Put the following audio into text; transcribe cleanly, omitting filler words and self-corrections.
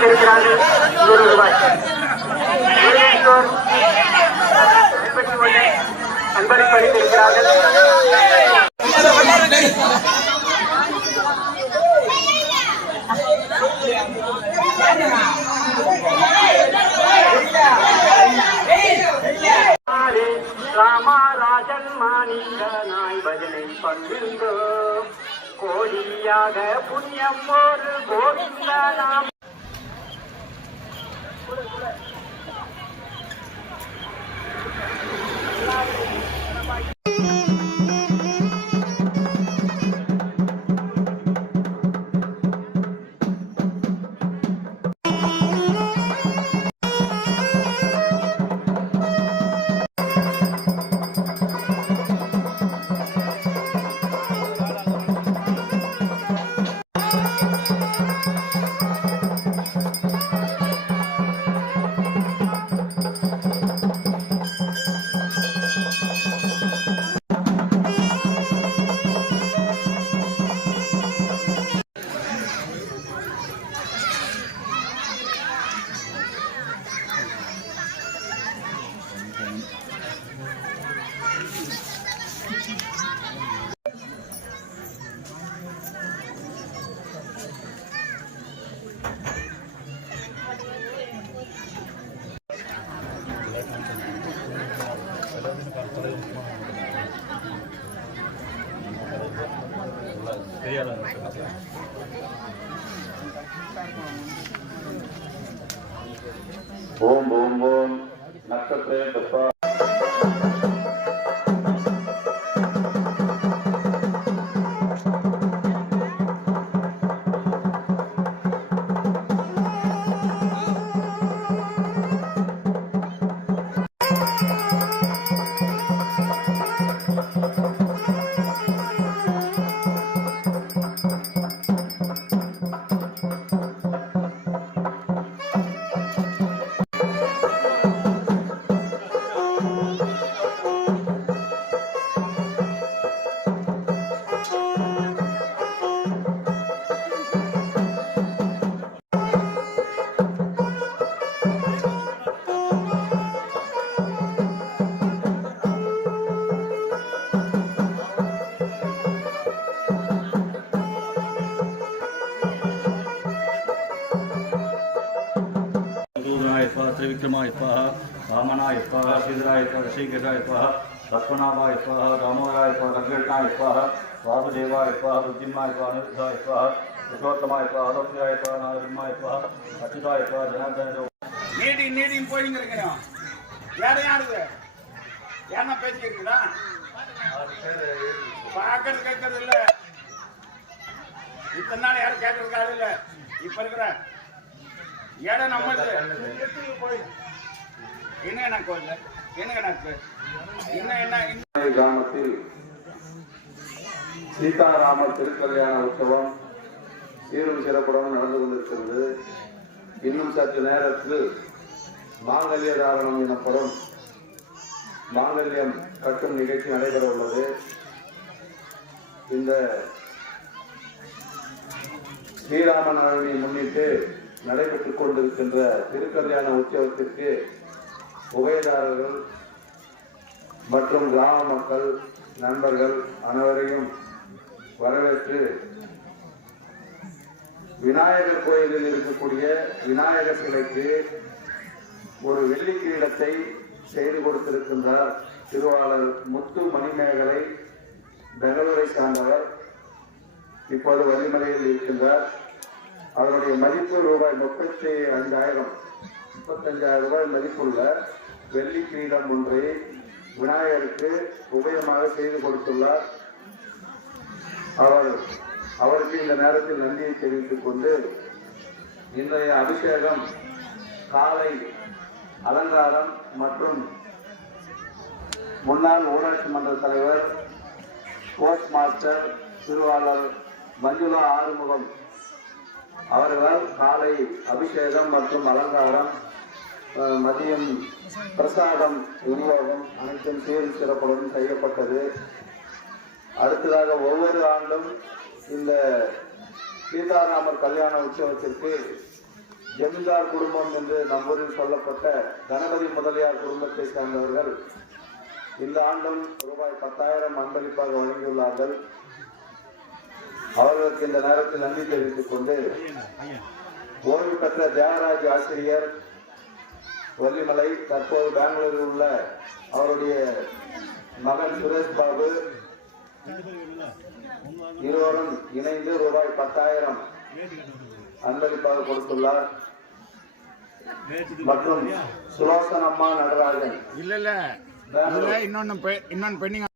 பணித்திருக்கிறார்கள். 100 ரூபாய். அன்பளிப்பு அளித்திருக்கிறார்கள். ராமராஜன் மாணிக்கனாய் பஜனை பங்கிருந்தோ கோடியாக புண்ணியம் ஒரு கோவிந்தனாம். ஓம் ஓம் ஓம் நட்சத்திர புஷ்பா त्रिविक्रमाय स्वाहा वामनाय स्वाहा शीघ्राय स्वाहा शीघ्राय स्वाहा लक्ष्मणाय स्वाहा रामोराय स्वाहा लक्ष्मणाय स्वाहा वासुदेवाय स्वाहा बुद्धिमाय स्वाहा अनिरुद्धाय स्वाहा पुरुषोत्तमाय स्वाहा लोक्याय स्वाहा नारसिंहाय स्वाहा अच्युताय स्वाहा जनार्दन நீடி போயிங்க இருக்கணும். யாரையாடுது என்ன பேசிக்கிறீங்களா? பார்க்கறது கேட்கறது இல்லை. இத்தனை நாள் யாரும் கேட்கறதுக்கு ஆள் இல்லை. இப்ப இருக்கிற இடம் நம்மளுது. என்ன கோயில் என்ன கணக்கு என்ன கிராமத்தில் சீதாராமர் திருக்கல்யாண உற்சவம் சீரும் சிறப்புடன் நடந்து கொண்டிருக்கிறது. இன்னும் சற்று நேரத்தில் மாங்கல்ய தாரணம் எனப்படும் மாங்கல்யம் கட்டும் நிகழ்ச்சி நடைபெற உள்ளது. இந்த ஸ்ரீராம நவமியை முன்னிட்டு நடைபெற்றுக் கொண்டிருக்கின்ற திருக்கல்யாண உற்சவத்திற்கு உபயதாரர்கள் மற்றும் கிராம மக்கள் நண்பர்கள் அனைவரையும் வரவேற்று விநாயகர் கோயிலில் இருக்கக்கூடிய விநாயகர் சிலைக்கு ஒரு வெள்ளி கிரீடத்தை செய்து கொடுத்திருக்கின்றார் திருவாளர் முத்து மணிமேகலை, பெங்களூரை சார்ந்தவர். இப்போது வள்ளிமலையில் இருக்கின்றார். அதனுடைய மதிப்பு ரூபாய் 35,000 ரூபாய் மதிப்புள்ள வெள்ளி கிரீடம் ஒன்றை விநாயகருக்கு உபயமாக செய்து கொடுத்துள்ளார். அவருக்கு இந்த நேரத்தில் நன்றியை தெரிவித்துக் கொண்டு இன்றைய அபிஷேகம் காலை அலங்காரம் மற்றும் முன்னாள் ஊராட்சி மன்ற தலைவர் போஸ்ட் மாஸ்டர் திருவாளர் மஞ்சுளா ஆறுமுகம் அவர்களால் காலை அபிஷேகம் மற்றும் அலங்காரம், மதியம் பிரசாதம் விநியோகம் அனைத்தும் சீரும் சிறப்புடன் செய்யப்பட்டது. அடுத்ததாக ஒவ்வொரு ஆண்டும் இந்த சீதாராமர் கல்யாண உற்சவத்திற்கு ஜமீன்தார் குடும்பம் என்று நம் ஊரில் சொல்லப்பட்ட கணபதி முதலியார் குடும்பத்தை சேர்ந்தவர்கள் இந்த ஆண்டும் ரூபாய் 10,000 அன்பளிப்பாக வழங்கியுள்ளார்கள். அவர்களுக்கு இந்த நேரத்தில் நன்றி தெரிவித்துக் கொண்டு ஓய்வு பெற்ற தியாகராஜ் ஆசிரியர் வள்ளிமலை தற்போது பெங்களூரில் உள்ள அவருடைய மகன் சுரேஷ் பாபு இருவரும் இணைந்து ரூபாய் 10,000 அன்பளிப்பாக கொடுத்துள்ளார். மற்றும் சுலோசனம்மா நடராஜன் இல்ல இன்னொன்னு பெண்ணிங்க